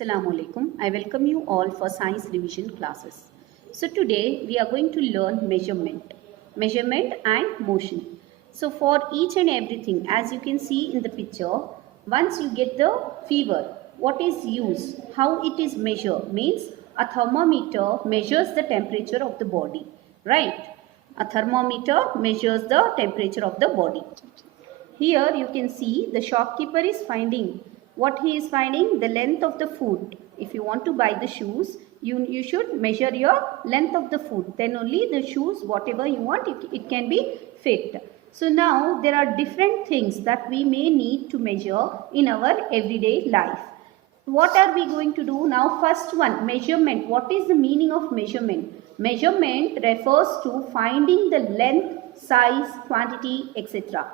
Assalamu alaikum. I welcome you all for science revision classes. So today we are going to learn measurement and motion. So for each and everything, as you can see in the picture, once you get the fever, what is used, how it is measured, means a thermometer measures the temperature of the body, right? A thermometer measures the temperature of the body. Here you can see the shopkeeper is finding what he is finding, the length of the foot. If you want to buy the shoes, you should measure your length of the foot. Then only the shoes, whatever you want, it can be fit. So now there are different things that we may need to measure in our everyday life. What are we going to do now? First one, measurement. What is the meaning of measurement? Measurement refers to finding the length, size, quantity, etc.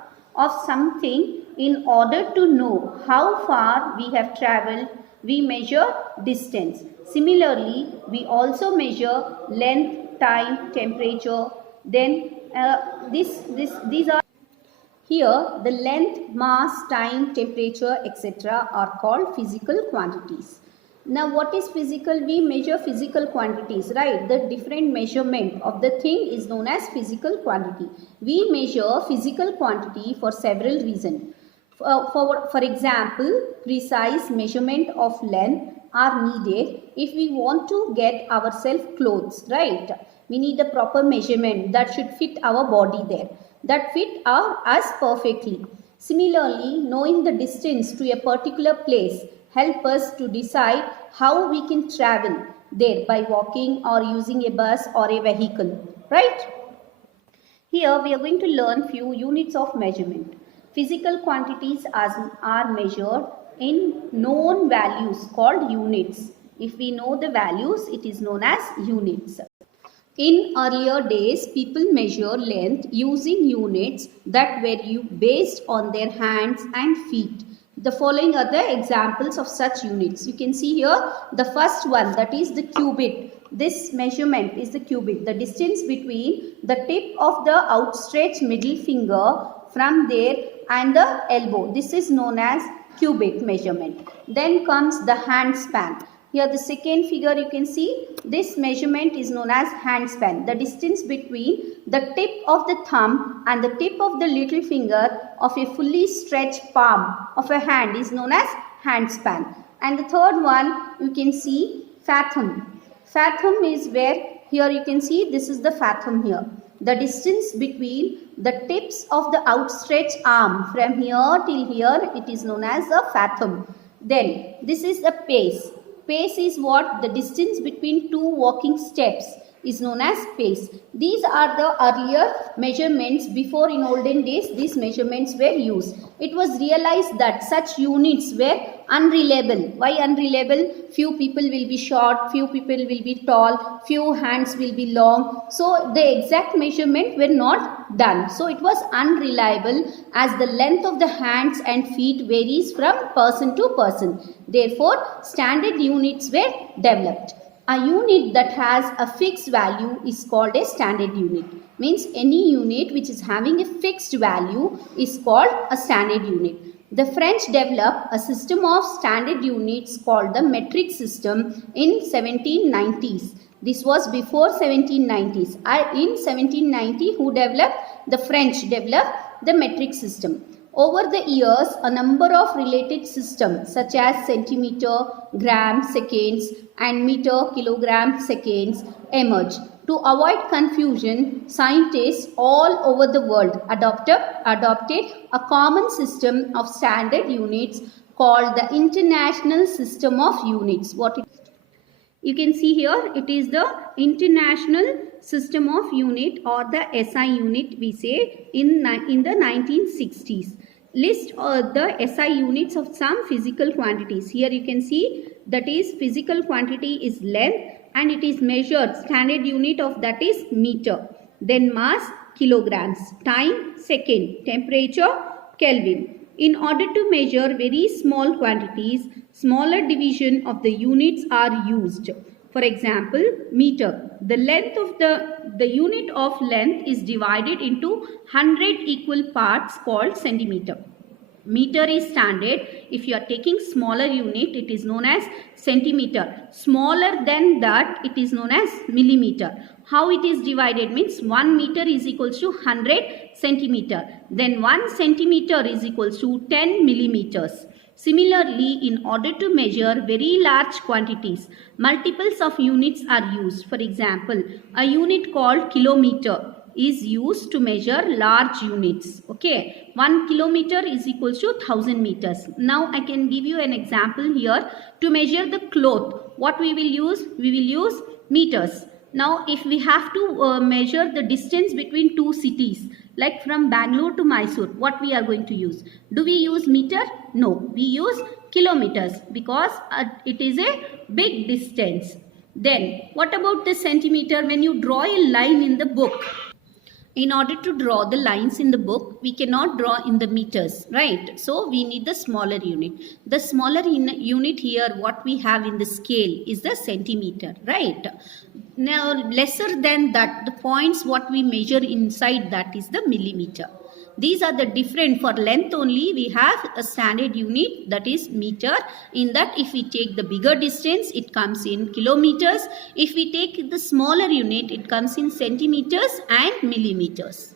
of something in order to know how far we have traveled. We measure distance. Similarly, we also measure length, time, temperature. Then these are here, the length, mass, time, temperature, etc. are called physical quantities. Now, what is physical? We measure physical quantities, right? The different measurement of the thing is known as physical quantity. We measure physical quantity for several reasons. For example, precise measurement of length are needed if we want to get ourselves clothes, right? We need a proper measurement that should fit our body there, that fit us perfectly. Similarly, knowing the distance to a particular place help us to decide how we can travel there by walking or using a bus or a vehicle, right? Here we are going to learn few units of measurement. Physical quantities are measured in known values called units. If we know the values, it is known as units. In earlier days, people measure length using units that were based on their hands and feet. The following are the examples of such units. You can see here the first one, that is the cubit. This measurement is the cubit, the distance between the tip of the outstretched middle finger from there and the elbow. This is known as cubit measurement. Then comes the hand span. Here the second figure you can see, this measurement is known as hand span. The distance between the tip of the thumb and the tip of the little finger of a fully stretched palm of a hand is known as hand span. And the third one you can see fathom. Fathom is where, here you can see this is the fathom here. The distance between the tips of the outstretched arm from here till here, it is known as a fathom. Then this is a pace. Pace is what? The distance between two walking steps is known as pace. These are the earlier measurements. Before, in olden days, these measurements were used. It was realized that such units were unreliable. Why unreliable? Few people will be short, few people will be tall, few hands will be long. So the exact measurement were not done. So it was unreliable as the length of the hands and feet varies from person to person. Therefore, standard units were developed. A unit that has a fixed value is called a standard unit. Means any unit which is having a fixed value is called a standard unit. The French developed a system of standard units called the metric system in 1790s. This was before 1790s. In 1790, who developed? The French developed the metric system. Over the years, a number of related systems such as centimeter, gram, seconds and meter, kilogram, seconds emerged. To avoid confusion, scientists all over the world adopted a common system of standard units called the International System of Units. You can see here, it is the International System of Unit, or the SI unit we say, in the 1960s. List the SI units of some physical quantities. Here you can see, that is physical quantity is length and it is measured, standard unit of that is meter. Then mass, kilograms, time, second, temperature, Kelvin. In order to measure very small quantities, smaller division of the units are used. For example, meter. The length of the unit of length is divided into 100 equal parts called centimeter. Meter is standard. If you are taking smaller unit, it is known as centimeter. Smaller than that, it is known as millimeter. How it is divided means 1 meter is equals to 100 centimeter. Then 1 centimeter is equals to 10 millimeters. Similarly, in order to measure very large quantities, multiples of units are used. For example, a unit called kilometer is used to measure large units. Okay, 1 kilometer is equals to 1000 meters. Now I can give you an example here. To measure the cloth, what we will use? We will use meters. Now if we have to measure the distance between two cities, like from Bangalore to Mysore, what we are going to use? Do we use meter? No, we use kilometers because it is a big distance. Then what about the centimeter? When you draw a line in the book, in order to draw the lines in the book, we cannot draw in the meters, right? So we need the smaller unit. The smaller unit here, what we have in the scale is the centimeter, right? Now lesser than that, the points what we measure inside that is the millimeter. These are the different. For length only we have a standard unit, that is meter. In that, if we take the bigger distance, it comes in kilometers. If we take the smaller unit, it comes in centimeters and millimeters.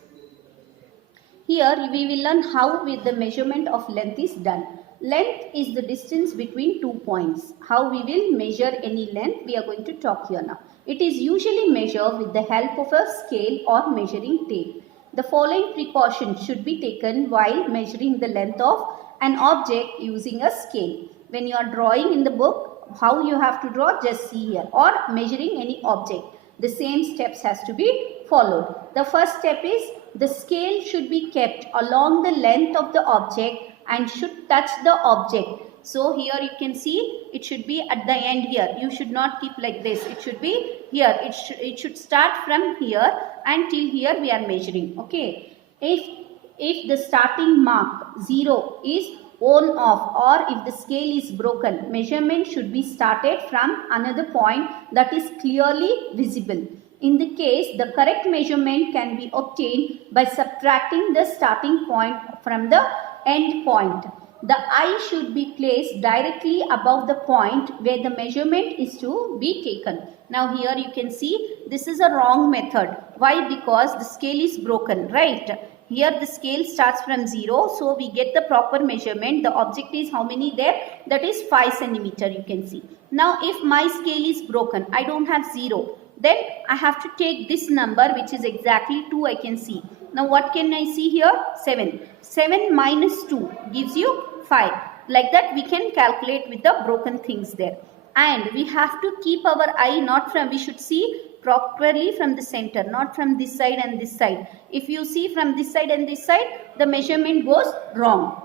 Here we will learn how with the measurement of length is done. Length is the distance between 2 points. How we will measure any length, we are going to talk here now. It is usually measured with the help of a scale or measuring tape. The following precautions should be taken while measuring the length of an object using a scale. When you are drawing in the book, how you have to draw, just see here, or measuring any object. The same steps has to be followed. The first step is the scale should be kept along the length of the object and should touch the object. So here you can see it should be at the end here. You should not keep like this. It should be here. It should start from here until here we are measuring. Okay. If the starting mark 0 is on off, or if the scale is broken, measurement should be started from another point that is clearly visible. In the case, the correct measurement can be obtained by subtracting the starting point from the end point. The eye should be placed directly above the point where the measurement is to be taken. Now here you can see this is a wrong method. Why? Because the scale is broken, right? Here the scale starts from 0, so we get the proper measurement. The object is how many there? That is 5 centimeter, you can see. Now if my scale is broken, I don't have 0. Then I have to take this number, which is exactly 2, I can see. Now what can I see here? 7. 7 minus 2 gives you 5. Like that we can calculate with the broken things there. And we have to keep our eye not from, we should see properly from the center, not from this side and this side. If you see from this side and this side, the measurement goes wrong.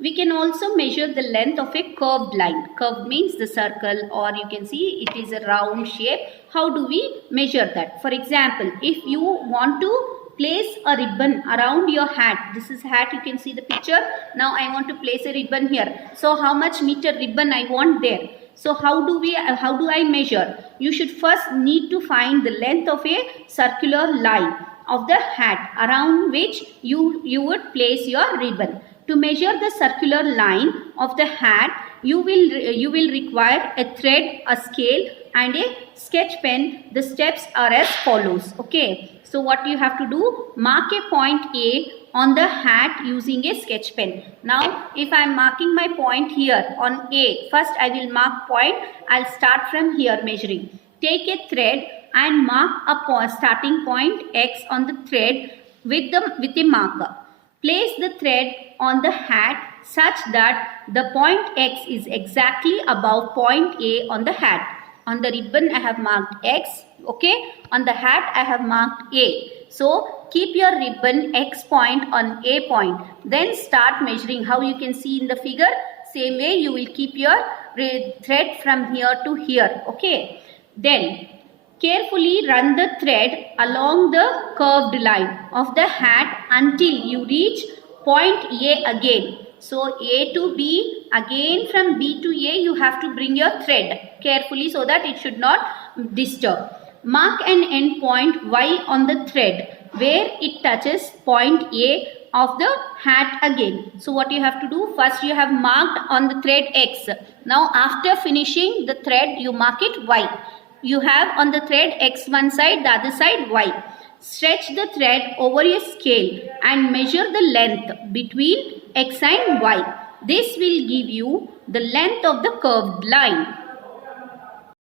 We can also measure the length of a curved line. Curved means the circle, or you can see it is a round shape. How do we measure that? For example, if you want to place a ribbon around your hat. This is hat, you can see the picture. Now I want to place a ribbon here. So how much meter ribbon I want there? So how do I measure? You should first need to find the length of a circular line of the hat around which you would place your ribbon. To measure the circular line of the hat, you will require a thread, a scale and a sketch pen. The steps are as follows. Okay. So what you have to do, mark a point A on the hat using a sketch pen. Now if I am marking my point here on A, first I will mark point. I will start from here measuring. Take a thread and mark a starting point X on the thread with a marker. Place the thread on the hat such that the point X is exactly above point A on the hat. On the ribbon I have marked X. Okay, on the hat I have marked A. So keep your ribbon X point on A point. Then start measuring. How you can see in the figure, same way you will keep your thread from here to here. Okay, then carefully run the thread along the curved line of the hat until you reach point A again. So A to B, again from B to A you have to bring your thread carefully so that it should not disturb. Mark an end point Y on the thread where it touches point A of the hat again. So what you have to do, first you have marked on the thread X. Now after finishing the thread, you mark it Y. You have on the thread X one side, the other side Y. Stretch the thread over a scale and measure the length between X and Y. This will give you the length of the curved line.